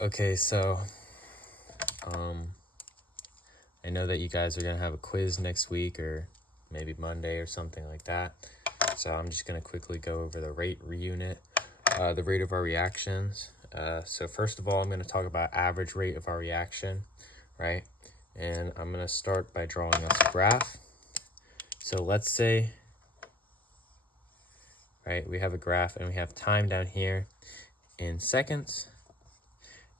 Okay, so I know that you guys are gonna have a quiz next week or maybe Monday or something like that. So I'm just gonna quickly go over the rate unit, the rate of our reactions. So first of all, I'm gonna talk about average rate of our reaction, right? And I'm gonna start by drawing us a graph. So let's say, right, we have a graph and we have time down here in seconds.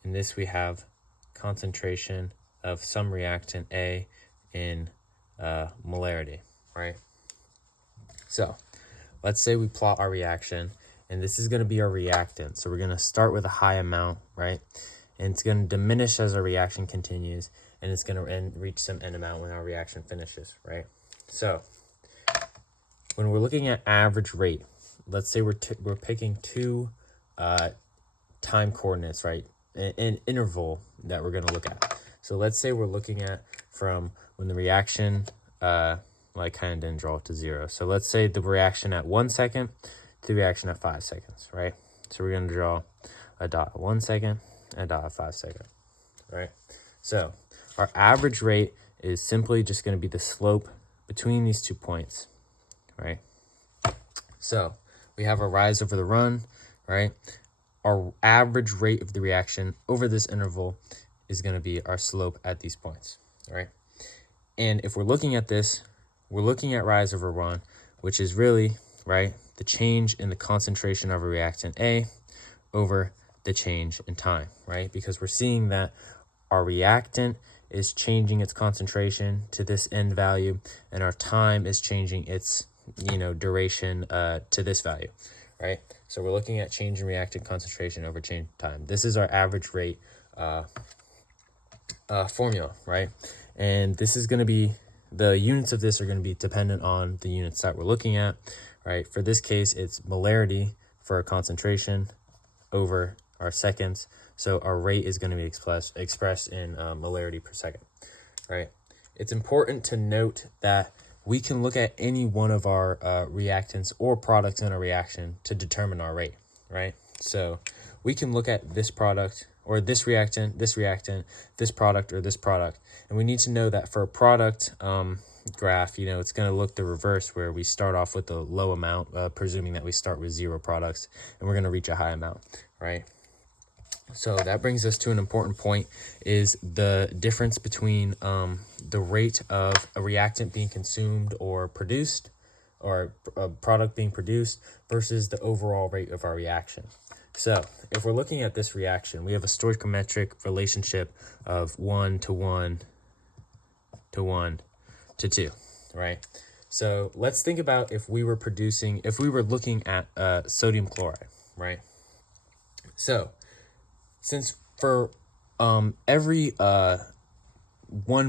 In this we have concentration of some reactant A in molarity, right? So let's say we plot our reaction, and this is going to be our reactant. So we're going to start with a high amount, right? And it's going to diminish as our reaction continues, and it's going to reach some end amount when our reaction finishes, right? So when we're looking at average rate, let's say we're picking two time coordinates, right? An interval that we're going to look at. So let's say we're looking at from when the reaction, well, I kind of didn't draw it to 0. So let's say the reaction at 1 second to the reaction at 5 seconds, right? So we're going to draw a dot at 1 second and a dot at 5 seconds, right? So our average rate is simply just going to be the slope between these 2 points, right? So we have a rise over the run, right? Our average rate of the reaction over this interval is going to be our slope at these points, right? And if we're looking at this, we're looking at rise over run, which is really, right, the change in the concentration of a reactant A over the change in time, right? Because we're seeing that our reactant is changing its concentration to this end value, and our time is changing its, duration to this value, right? So we're looking at change in reactant concentration over change in time. This is our average rate formula, right? And this is going to be, the units of this are going to be dependent on the units that we're looking at, right? For this case, it's molarity for our concentration over our seconds. So our rate is going to be expressed in molarity per second, right? It's important to note that we can look at any one of our reactants or products in a reaction to determine our rate, right? So we can look at this product or this reactant, this product, or this product. And we need to know that for a product graph, it's going to look the reverse, where we start off with a low amount, presuming that we start with 0 products, and we're going to reach a high amount, right? So that brings us to an important point, is the difference between the rate of a reactant being consumed or produced, or a product being produced, versus the overall rate of our reaction. So if we're looking at this reaction, we have a stoichiometric relationship of 1 to 1 to 1 to 2, right? So let's think about if we were looking at sodium chloride, right? So since for every 1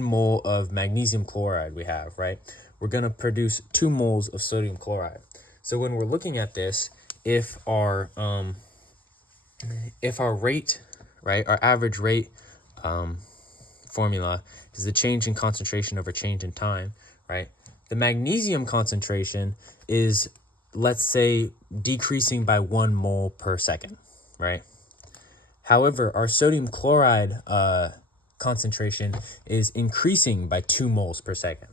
mole of magnesium chloride we have, right, we're going to produce 2 moles of sodium chloride. So when we're looking at this, if our rate, right, our average rate formula is the change in concentration over change in time, right? The magnesium concentration is, let's say, decreasing by 1 mole per second, right? However, our sodium chloride concentration is increasing by 2 moles per second.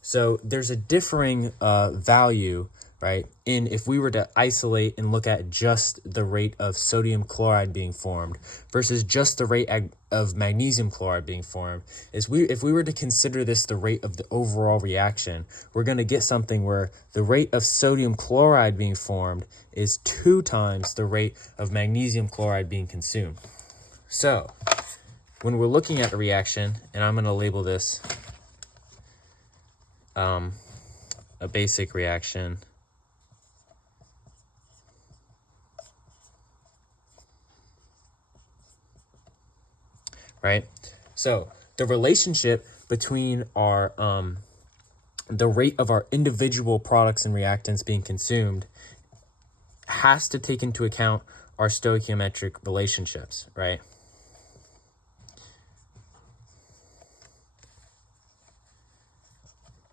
So there's a differing value, right, in if we were to isolate and look at just the rate of sodium chloride being formed versus just the rate of magnesium chloride being formed. If we were to consider this the rate of the overall reaction, we're going to get something where the rate of sodium chloride being formed is 2 times the rate of magnesium chloride being consumed. So when we're looking at a reaction, and I'm going to label this a basic reaction, right? So the relationship between our the rate of our individual products and reactants being consumed has to take into account our stoichiometric relationships, right?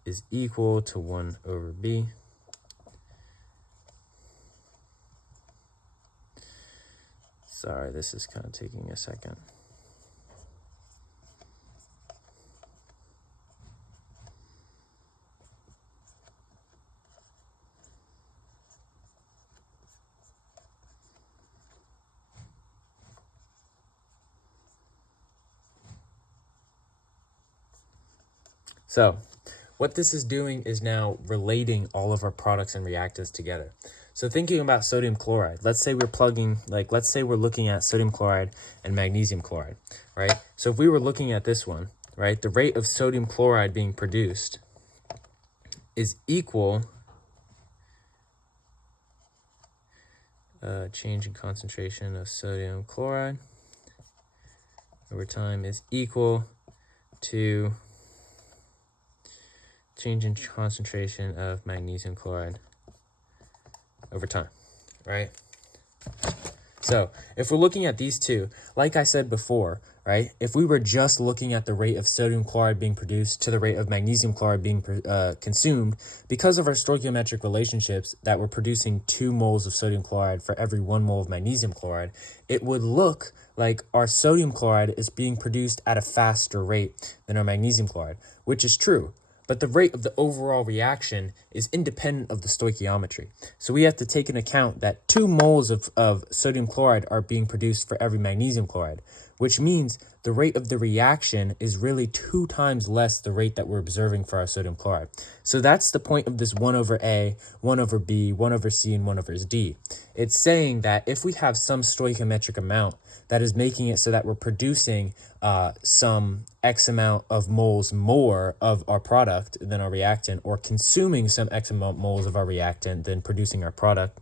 Is equal to 1 over B. Sorry, this is kind of taking a second. So what this is doing is now relating all of our products and reactants together. So thinking about sodium chloride, let's say we're looking at sodium chloride and magnesium chloride, right? So if we were looking at this one, right, the rate of sodium chloride being produced is equal, change in concentration of sodium chloride over time is equal to change in concentration of magnesium chloride over time, right? So if we're looking at these two, like I said before, right, if we were just looking at the rate of sodium chloride being produced to the rate of magnesium chloride being consumed, because of our stoichiometric relationships that we're producing 2 moles of sodium chloride for every 1 mole of magnesium chloride, it would look like our sodium chloride is being produced at a faster rate than our magnesium chloride, which is true. But the rate of the overall reaction is independent of the stoichiometry. So we have to take into account that 2 moles of sodium chloride are being produced for every magnesium chloride, which means the rate of the reaction is really 2 times less the rate that we're observing for our sodium chloride. So that's the point of this 1 over A, 1 over B, 1 over C, and 1 over D. It's saying that if we have some stoichiometric amount that is making it so that we're producing some X amount of moles more of our product than our reactant, or consuming some X amount moles of our reactant than producing our product,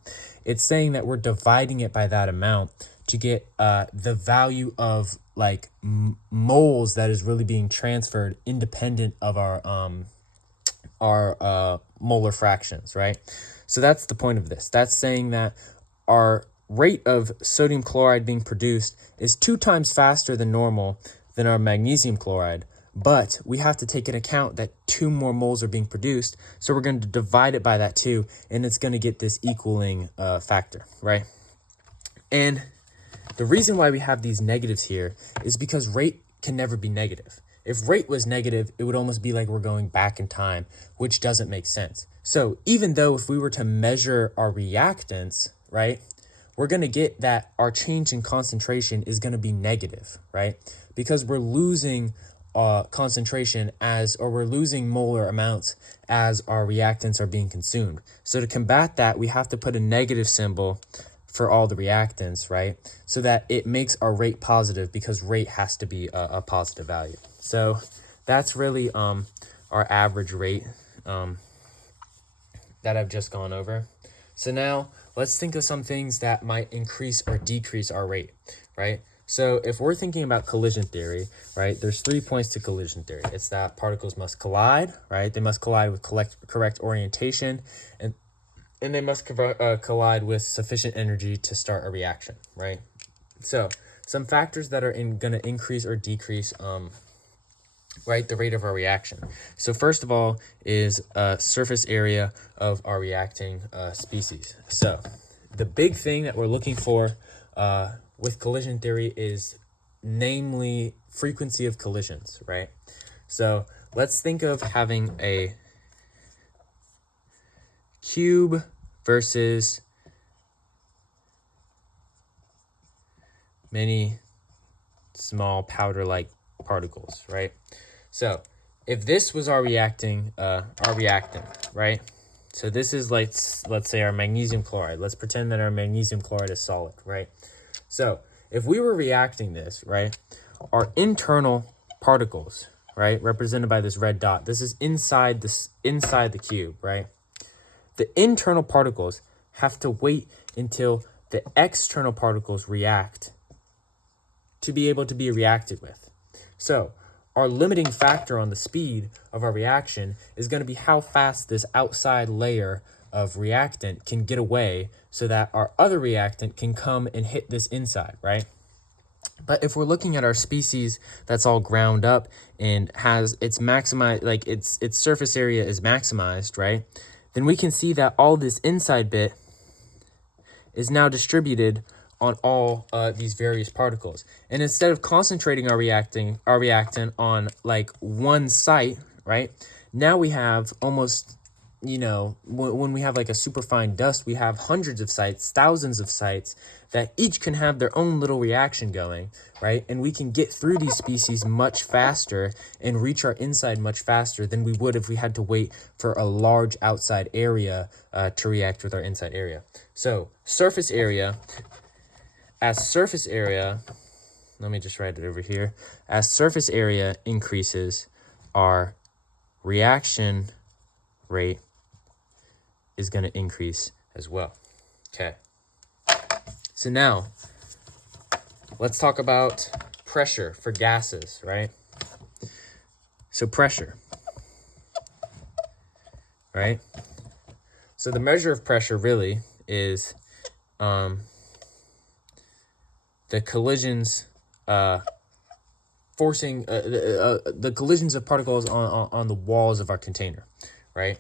it's saying that we're dividing it by that amount to get the value of like moles that is really being transferred independent of our molar fractions, right? So that's the point of this. That's saying that our rate of sodium chloride being produced is 2 times faster than normal than our magnesium chloride, but we have to take into account that 2 more moles are being produced, so we're going to divide it by that 2, and it's going to get this equaling factor, right? And the reason why we have these negatives here is because rate can never be negative. If rate was negative, it would almost be like we're going back in time, which doesn't make sense. So even though if we were to measure our reactants, right, we're going to get that our change in concentration is going to be negative, right? Because we're losing concentration we're losing molar amounts as our reactants are being consumed. So to combat that, we have to put a negative symbol for all the reactants, right? So that it makes our rate positive, because rate has to be a positive value. So that's really our average rate that I've just gone over. So now let's think of some things that might increase or decrease our rate, right? So if we're thinking about collision theory, right, there's 3 points to collision theory. It's that particles must collide, right? They must collide with correct orientation, and they must collide with sufficient energy to start a reaction, right? So some factors that are going to increase or decrease right, the rate of our reaction. So first of all is surface area of our reacting species. So the big thing that we're looking for with collision theory is namely frequency of collisions, right? So let's think of having a cube versus many small powder-like particles, right? So if this was our reactant, right? So this is like, let's say our magnesium chloride. Let's pretend that our magnesium chloride is solid, right? So if we were reacting this, right, our internal particles, right, represented by this red dot, this is inside the cube, right? The internal particles have to wait until the external particles react to be able to be reacted with. So our limiting factor on the speed of our reaction is going to be how fast this outside layer of reactant can get away so that our other reactant can come and hit this inside, right? But if we're looking at our species that's all ground up and has its maximized, like its surface area is maximized, right? Then we can see that all this inside bit is now distributed on all these various particles. And instead of concentrating our reactant on like one site, right? Now we have almost, you know, when we have like a superfine dust, we have hundreds of sites, thousands of sites that each can have their own little reaction going, right? And we can get through these species much faster and reach our inside much faster than we would if we had to wait for a large outside area to react with our inside area. So surface area, let me just write it over here. As surface area increases, our reaction rate is going to increase as well. Okay. So now, let's talk about pressure for gases, right? So pressure, right? So the measure of pressure really is the collisions forcing the collisions of particles on the walls of our container, right?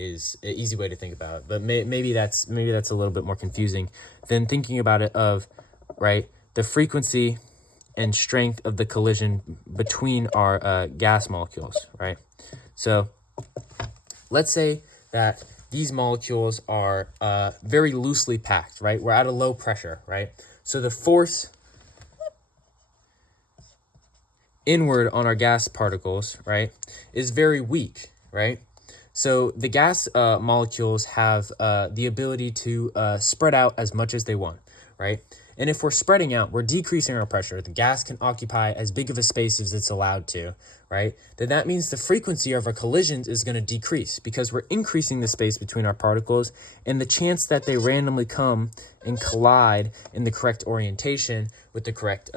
Is an easy way to think about it, but maybe that's a little bit more confusing than thinking about it of, right, the frequency and strength of the collision between our gas molecules, right? So let's say that these molecules are very loosely packed, right? We're at a low pressure, right? So the force inward on our gas particles, right, is very weak, right? So the gas molecules have the ability to spread out as much as they want, right? And if we're spreading out, we're decreasing our pressure. The gas can occupy as big of a space as it's allowed to, right? Then that means the frequency of our collisions is going to decrease because we're increasing the space between our particles, and the chance that they randomly come and collide in the correct orientation with the correct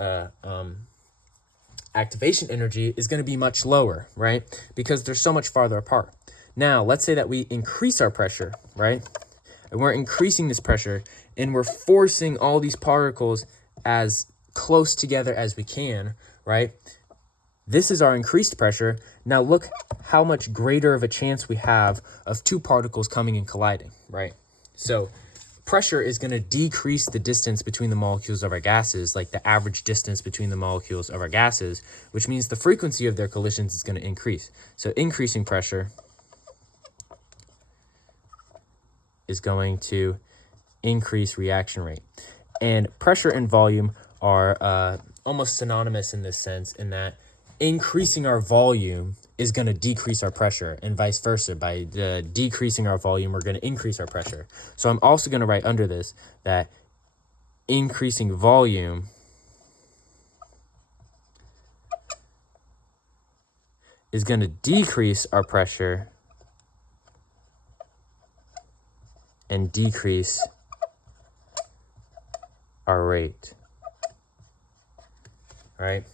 activation energy is going to be much lower, right? Because they're so much farther apart. Now, let's say that we increase our pressure, right? And we're increasing this pressure and we're forcing all these particles as close together as we can, right? This is our increased pressure. Now look how much greater of a chance we have of two particles coming and colliding, right? So pressure is going to decrease the distance between the molecules of our gases, like the average distance between the molecules of our gases, which means the frequency of their collisions is going to increase. So increasing pressure is going to increase reaction rate. And pressure and volume are almost synonymous in this sense, in that increasing our volume is going to decrease our pressure, and vice versa. By decreasing our volume, we're going to increase our pressure. So I'm also going to write under this that increasing volume is going to decrease our pressure and decrease our rate. All right.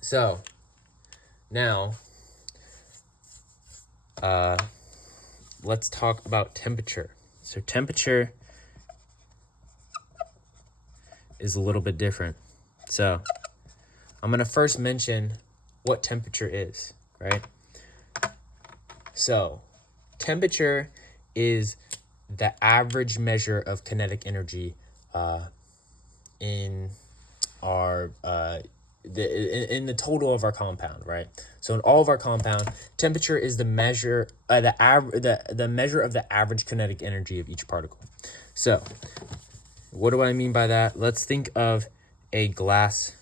So now let's talk about temperature. So temperature is a little bit different. So I'm going to first mention what temperature is, right? So temperature is the average measure of kinetic energy in our in the total of our compound, right? So in all of our compound, temperature is the measure the measure of the average kinetic energy of each particle. So what do I mean by that? Let's think of a glass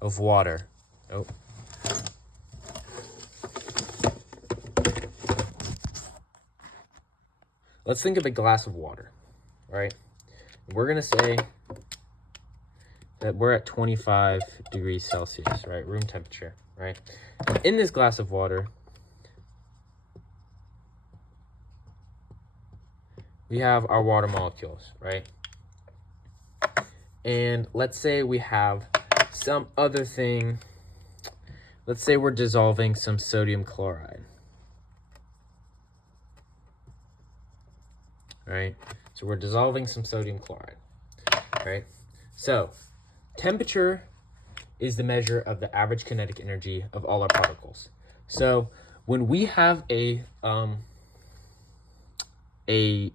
of water. Oh. Let's think of a glass of water, right? We're going to say that we're at 25 degrees Celsius, right? Room temperature, right? In this glass of water, we have our water molecules, right? And let's say we have some other thing. Let's say we're dissolving some sodium chloride. Right? So we're dissolving some sodium chloride, right? So temperature is the measure of the average kinetic energy of all our particles. So when we have a a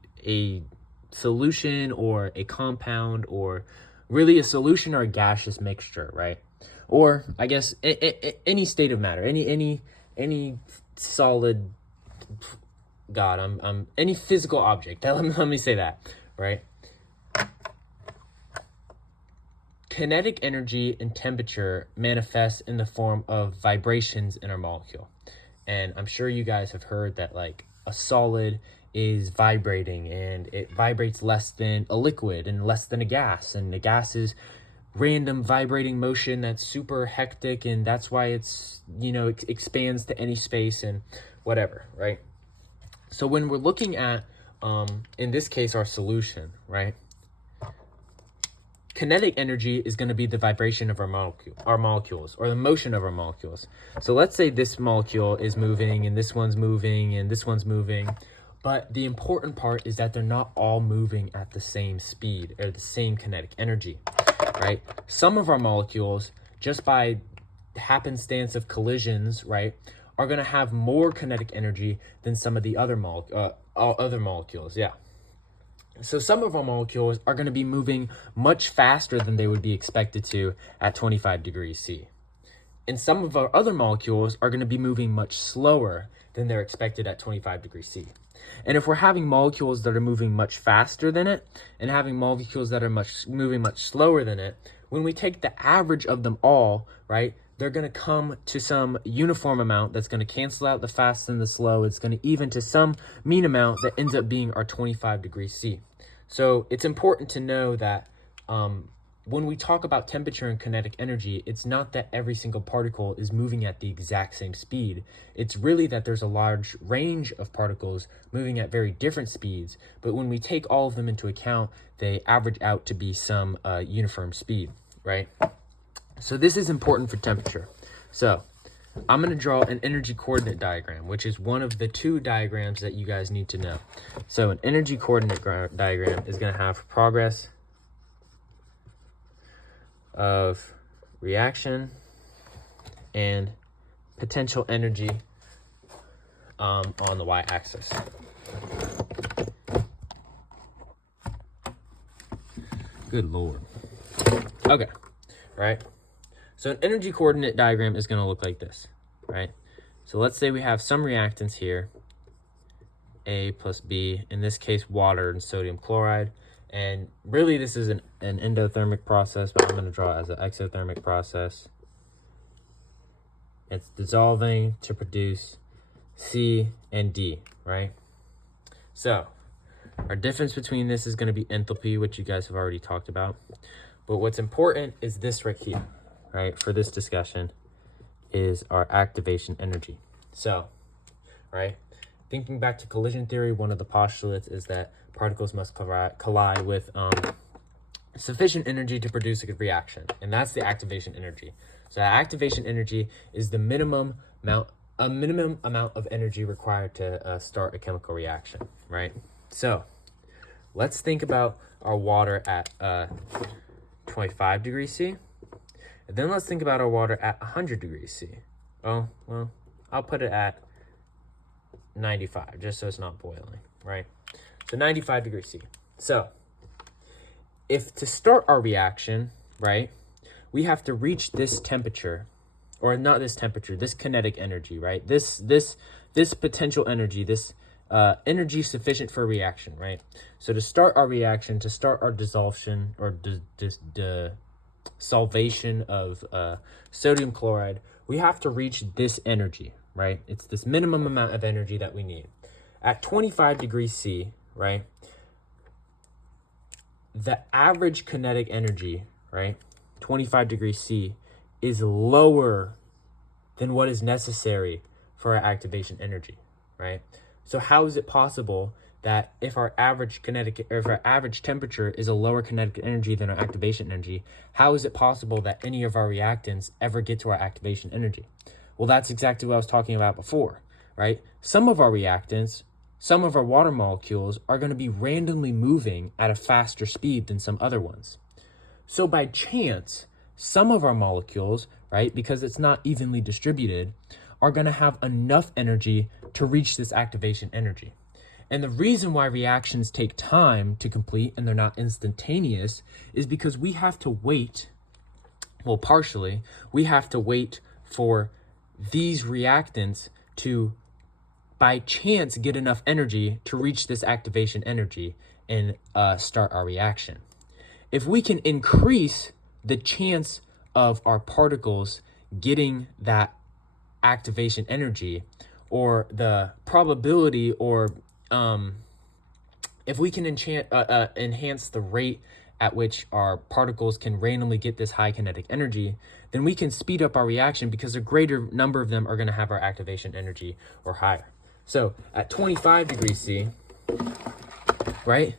solution or a compound, or really a solution or a gaseous mixture, right? Or I guess any state of matter, any solid, I'm any physical object. Let me say that, right? Kinetic energy and temperature manifest in the form of vibrations in our molecule. And I'm sure you guys have heard that like a solid is vibrating, and it vibrates less than a liquid and less than a gas, and the gas is random vibrating motion that's super hectic, and that's why it's, you know, it expands to any space and whatever, right? So when we're looking at in this case our solution, right, kinetic energy is going to be the vibration of our molecules, or the motion of our molecules. So let's say this molecule is moving, and this one's moving, and this one's moving. But the important part is that they're not all moving at the same speed or the same kinetic energy, right? Some of our molecules, just by happenstance of collisions, right, are going to have more kinetic energy than some of the other molecules, yeah. So some of our molecules are going to be moving much faster than they would be expected to at 25 degrees C. And some of our other molecules are going to be moving much slower than they're expected at 25 degrees C. And if we're having molecules that are moving much faster than it, and having molecules that are moving much slower than it, when we take the average of them all, right, they're going to come to some uniform amount that's going to cancel out the fast and the slow. It's going to even to some mean amount that ends up being our 25 degrees C. So it's important to know that when we talk about temperature and kinetic energy, it's not that every single particle is moving at the exact same speed. It's really that there's a large range of particles moving at very different speeds. But when we take all of them into account, they average out to be some uniform speed, right? So this is important for temperature. So I'm going to draw an energy coordinate diagram, which is one of the two diagrams that you guys need to know. So an energy coordinate diagram is going to have progress of reaction and potential energy on the y-axis. Good Lord. Okay, right? So an energy coordinate diagram is going to look like this, right? So let's say we have some reactants here, A plus B, in this case water and sodium chloride. And really this is an endothermic process, but I'm going to draw it as an exothermic process. It's dissolving to produce C and D, right? So our difference between this is going to be enthalpy, which you guys have already talked about. But what's important is this right here, right, for this discussion, is our activation energy. So, right, thinking back to collision theory, one of the postulates is that particles must collide with sufficient energy to produce a good reaction, and that's the activation energy. So that activation energy is the minimum amount of energy required to start a chemical reaction, right? So let's think about our water at 25 degrees C. And then let's think about our water at 100 degrees C. Oh, well, I'll put it at 95, just so it's not boiling, right? So 95 degrees C. So if to start our reaction, right, we have to reach this temperature, or not this temperature, this kinetic energy, right? This potential energy, this energy sufficient for a reaction, right? So to start our reaction, to start our dissolution or solvation of sodium chloride, we have to reach this energy, right? It's this minimum amount of energy that we need. At 25 degrees C, right, the average kinetic energy, right, 25 degrees C, is lower than what is necessary for our activation energy, right? So how is it possible that if our average temperature is a lower kinetic energy than our activation energy, how is it possible that any of our reactants ever get to our activation energy? Well, that's exactly what I was talking about before, right? Some of our reactants, some of our water molecules are going to be randomly moving at a faster speed than some other ones. So by chance, some of our molecules, right, because it's not evenly distributed, are going to have enough energy to reach this activation energy. And the reason why reactions take time to complete and they're not instantaneous is because we have to wait, well, partially, we have to wait for these reactants to, by chance, get enough energy to reach this activation energy and start our reaction. If we can increase the chance of our particles getting that activation energy, or the probability, or if we can enhance the rate at which our particles can randomly get this high kinetic energy, then we can speed up our reaction because a greater number of them are going to have our activation energy or higher. So at 25 degrees C, right,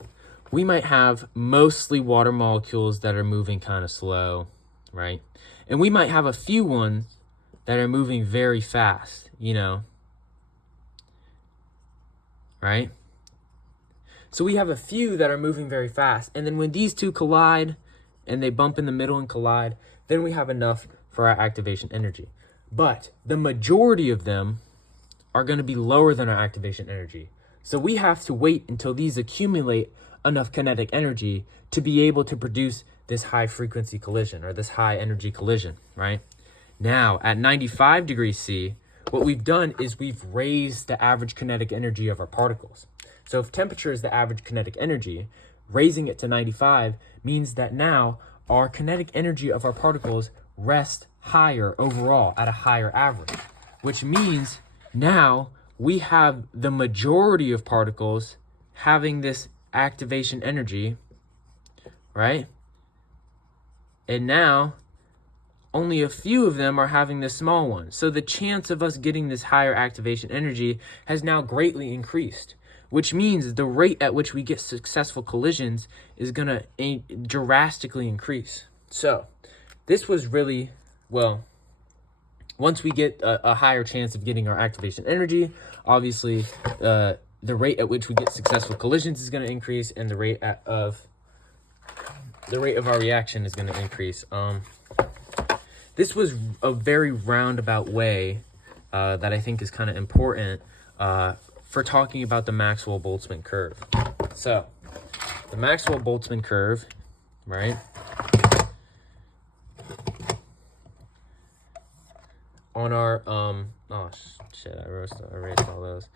we might have mostly water molecules that are moving kind of slow, right? And we might have a few ones that are moving very fast, you know, right? So we have a few that are moving very fast. And then when these two collide and they bump in the middle and collide, then we have enough for our activation energy. But the majority of them are going to be lower than our activation energy. So we have to wait until these accumulate enough kinetic energy to be able to produce this high frequency collision, or this high energy collision, right? Now, at 95 degrees C, what we've done is we've raised the average kinetic energy of our particles. So if temperature is the average kinetic energy, raising it to 95 means that now our kinetic energy of our particles rests higher overall, at a higher average, which means now we have the majority of particles having this activation energy, right? And now only a few of them are having this small one. So the chance of us getting this higher activation energy has now greatly increased, which means the rate at which we get successful collisions is going to drastically increase. So this was really, well, once we get a higher chance of getting our activation energy, obviously the rate at which we get successful collisions is going to increase, and the rate of our reaction is going to increase. This was a very roundabout way that I think is kind of important for talking about the Maxwell-Boltzmann curve. So the Maxwell-Boltzmann curve, right? On our, oh shit, I erased all those.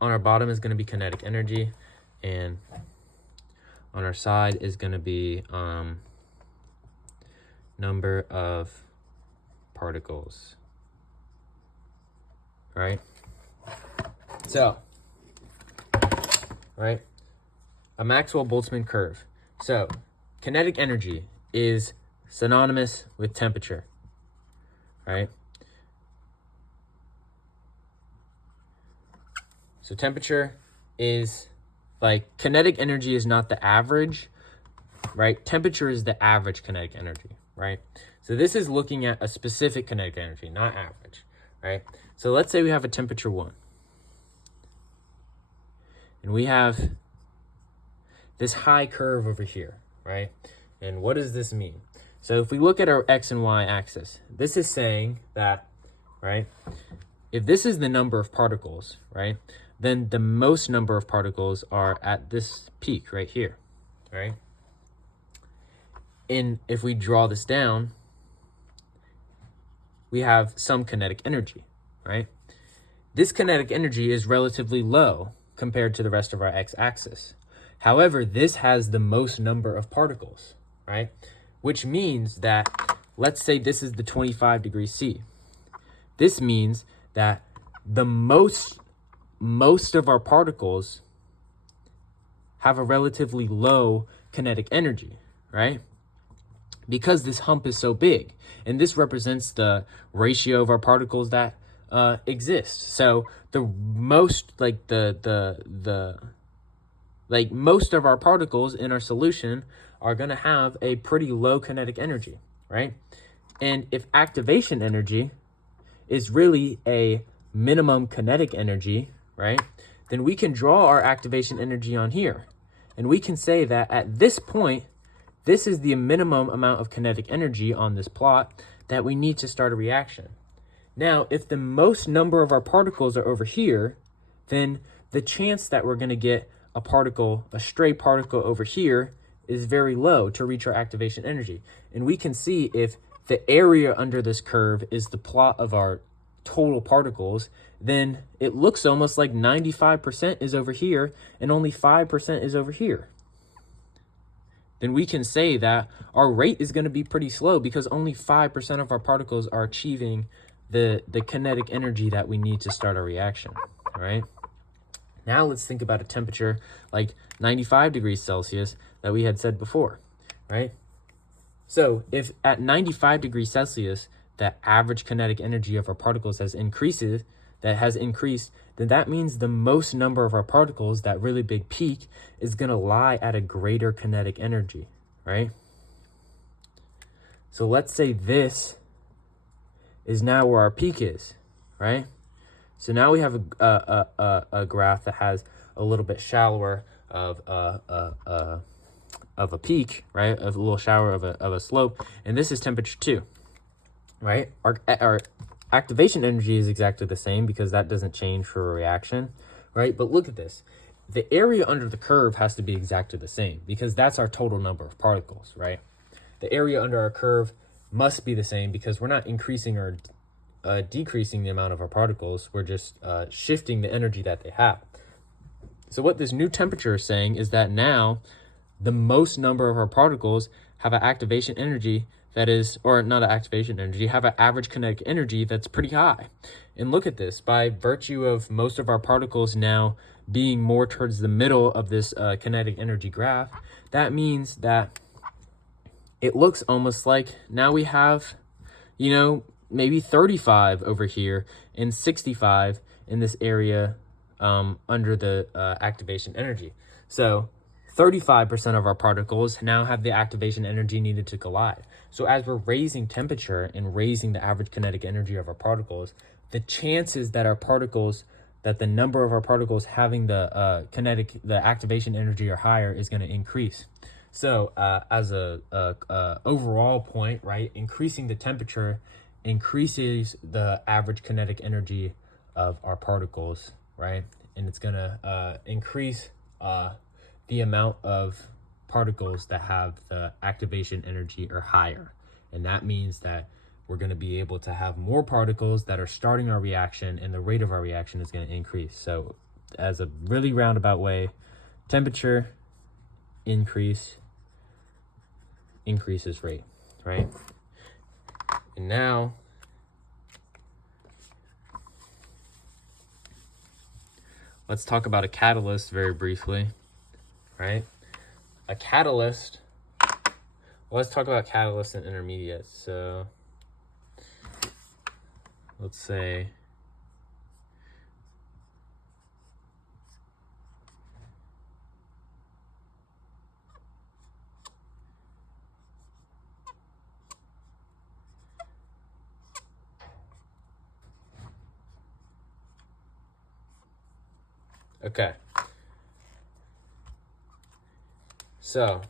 On our bottom is going to be kinetic energy, and on our side is going to be number of particles, right? So, right, a Maxwell-Boltzmann curve. So kinetic energy is synonymous with temperature, right? So temperature is, like, kinetic energy is not the average, right? Temperature is the average kinetic energy, right? So this is looking at a specific kinetic energy, not average, right? So let's say we have a temperature 1. And we have this high curve over here, right? And what does this mean? So if we look at our X and Y axis, this is saying that, right, if this is the number of particles, right, then the most number of particles are at this peak right here, right? And if we draw this down, we have some kinetic energy, right? This kinetic energy is relatively low compared to the rest of our x-axis. However, this has the most number of particles, right? Which means that, let's say this is the 25 degrees C. This means that the most of our particles have a relatively low kinetic energy, right? Because this hump is so big, and this represents the ratio of our particles that exist. So the most, like most of our particles in our solution are going to have a pretty low kinetic energy, right? And if activation energy is really a minimum kinetic energy, right, then we can draw our activation energy on here. And we can say that at this point, this is the minimum amount of kinetic energy on this plot that we need to start a reaction. Now, if the most number of our particles are over here, then the chance that we're going to get a stray particle over here is very low to reach our activation energy. And we can see if the area under this curve is the plot of our total particles, then it looks almost like 95% is over here and only 5% is over here. Then we can say that our rate is going to be pretty slow because only 5% of our particles are achieving the kinetic energy that we need to start a reaction, all right? Now let's think about a temperature like 95 degrees Celsius that we had said before, right? So if at 95 degrees Celsius, the average kinetic energy of our particles has increased, then that means the most number of our particles, that really big peak, is going to lie at a greater kinetic energy, right? So let's say this is now where our peak is, right? So now we have a graph that has a little bit shallower of a peak, right? Of a little shallower of a slope, and this is temperature 2, right? Our activation energy is exactly the same because that doesn't change for a reaction, right? But look at this. The area under the curve has to be exactly the same because that's our total number of particles, right? The area under our curve must be the same because we're not increasing or decreasing the amount of our particles. We're just shifting the energy that they have. So what this new temperature is saying is that now the most number of our particles have an activation energy that is, or not an activation energy, have an average kinetic energy that's pretty high. And look at this, by virtue of most of our particles now being more towards the middle of this kinetic energy graph, that means that it looks almost like now we have, maybe 35 over here and 65 in this area under the activation energy. So 35% of our particles now have the activation energy needed to collide. So as we're raising temperature and raising the average kinetic energy of our particles, the chances that the number of our particles having the activation energy or higher is going to increase. So as a overall point, right, increasing the temperature increases the average kinetic energy of our particles, right? And it's going to increase the amount of particles that have the activation energy or higher. And that means that we're going to be able to have more particles that are starting our reaction, and the rate of our reaction is going to increase. So as a really roundabout way, temperature increases rate, right? And now let's talk about a catalyst very briefly, right? A catalyst, let's talk about catalysts and intermediates. So let's say okay. So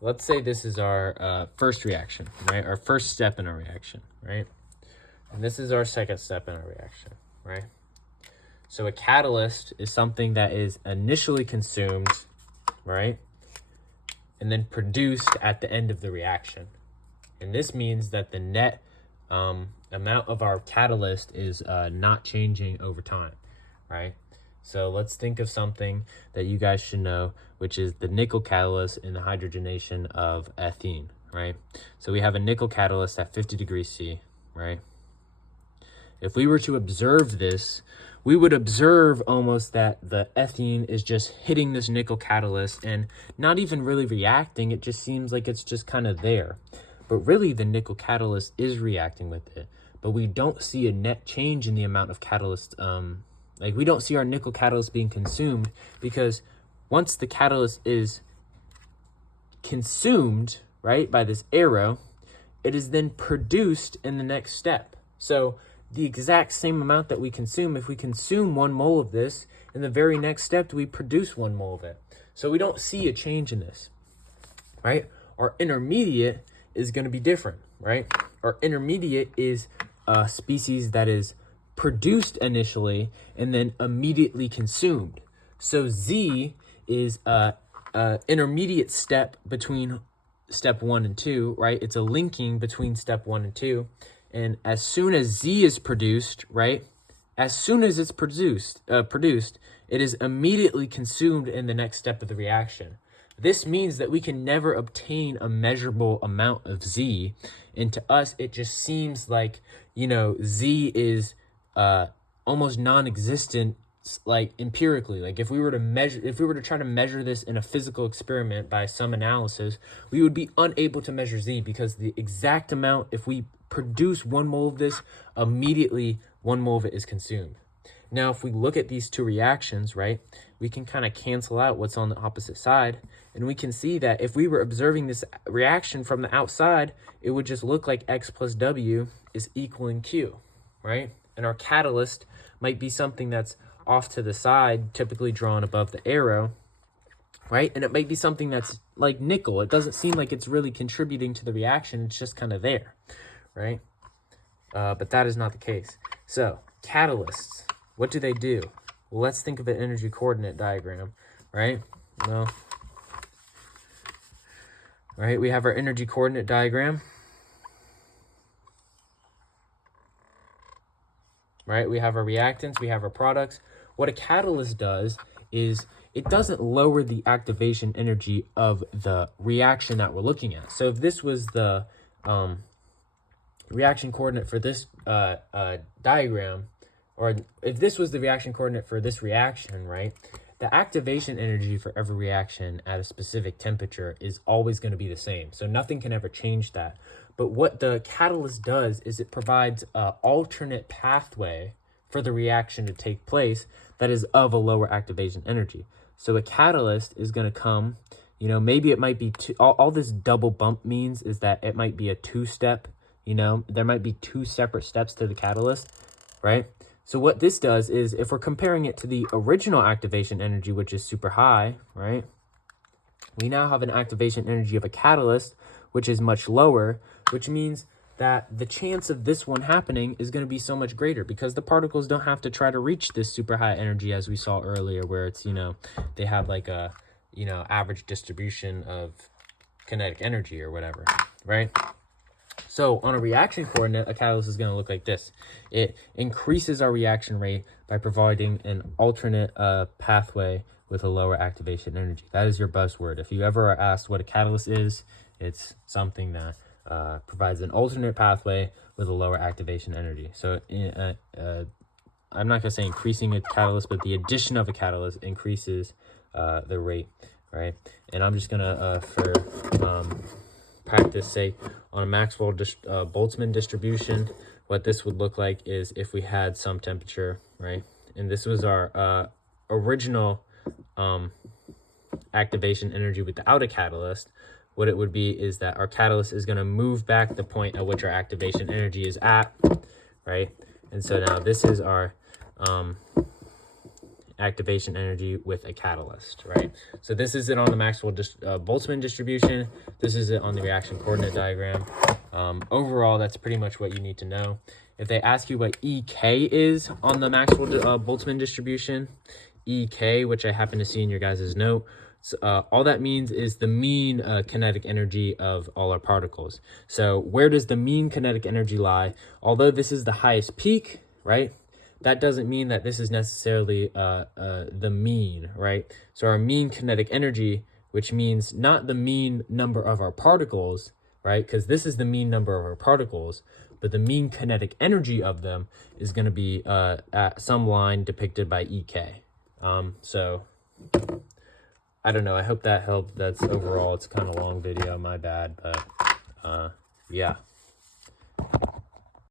let's say this is our first reaction, right? Our first step in our reaction, right? And this is our second step in our reaction, right? So a catalyst is something that is initially consumed, right? And then produced at the end of the reaction. And this means that the net amount of our catalyst is not changing over time, right? So let's think of something that you guys should know, which is the nickel catalyst in the hydrogenation of ethene, right? So we have a nickel catalyst at 50 degrees C, right? If we were to observe this, we would observe almost that the ethene is just hitting this nickel catalyst and not even really reacting. It just seems like it's just kind of there. But really, the nickel catalyst is reacting with it. But we don't see a net change in the amount of catalyst. We don't see our nickel catalyst being consumed, because once the catalyst is consumed, right, by this arrow, it is then produced in the next step. So the exact same amount that we consume, if we consume 1 mole of this, in the very next step, we produce 1 mole of it. So we don't see a change in this, right? Our intermediate is going to be different, right? Our intermediate is a species that is produced initially and then immediately consumed. So Z is a intermediate step between step 1 and 2, right? It's a linking between step 1 and 2. And as soon as Z is produced, right? As soon as it's produced, it is immediately consumed in the next step of the reaction. This means that we can never obtain a measurable amount of Z. And to us, it just seems like, you know, Z is almost non-existent, like empirically. Like if we were to try to measure this in a physical experiment by some analysis, we would be unable to measure Z, because the exact amount, if we produce 1 mole of this, immediately 1 mole of it is consumed. Now, if we look at these two reactions, right, we can kind of cancel out what's on the opposite side, and we can see that if we were observing this reaction from the outside, it would just look like X plus W is equaling Q, right? And our catalyst might be something that's off to the side, typically drawn above the arrow, right? And it might be something that's like nickel. It doesn't seem like it's really contributing to the reaction. It's just kind of there, right? But that is not the case. So catalysts, what do they do? Well, let's think of an energy coordinate diagram, right? Well, all right, we have our energy coordinate diagram, right? We have our reactants, we have our products. What a catalyst does is it doesn't lower the activation energy of the reaction that we're looking at. So if this was the reaction coordinate for this diagram, or if this was the reaction coordinate for this reaction, right, the activation energy for every reaction at a specific temperature is always going to be the same. So nothing can ever change that. But what the catalyst does is it provides an alternate pathway for the reaction to take place that is of a lower activation energy. So a catalyst is going to come, you know, maybe it might be all this double bump means is that it might be a 2-step, you know, there might be 2 separate steps to the catalyst, right? So what this does is, if we're comparing it to the original activation energy, which is super high, right? We now have an activation energy of a catalyst, which is much lower, which means that the chance of this one happening is going to be so much greater, because the particles don't have to try to reach this super high energy as we saw earlier, where it's, you know, they have like a, you know, average distribution of kinetic energy or whatever, right? So on a reaction coordinate, a catalyst is going to look like this. It increases our reaction rate by providing an alternate pathway with a lower activation energy. That is your buzzword. If you ever are asked what a catalyst is, it's something that provides an alternate pathway with a lower activation energy. So I'm not going to say increasing a catalyst, but the addition of a catalyst increases the rate, right? And I'm just going to, for practice sake, on a Maxwell-Boltzmann distribution, what this would look like is if we had some temperature, right? And this was our original activation energy without a catalyst. What it would be is that our catalyst is going to move back the point at which our activation energy is at, right? And so now this is our activation energy with a catalyst, right? So this is it on the Maxwell-Boltzmann distribution. This is it on the reaction coordinate diagram. Overall, that's pretty much what you need to know. If they ask you what EK is on the Maxwell-Boltzmann distribution, EK, which I happen to see in your guys' note, all that means is the mean kinetic energy of all our particles. So where does the mean kinetic energy lie? Although this is the highest peak, right? That doesn't mean that this is necessarily the mean, right? So our mean kinetic energy, which means not the mean number of our particles, right? Because this is the mean number of our particles, but the mean kinetic energy of them is going to be at some line depicted by EK. So I don't know. I hope that helped. That's overall, it's kind of a long video, my bad, but yeah.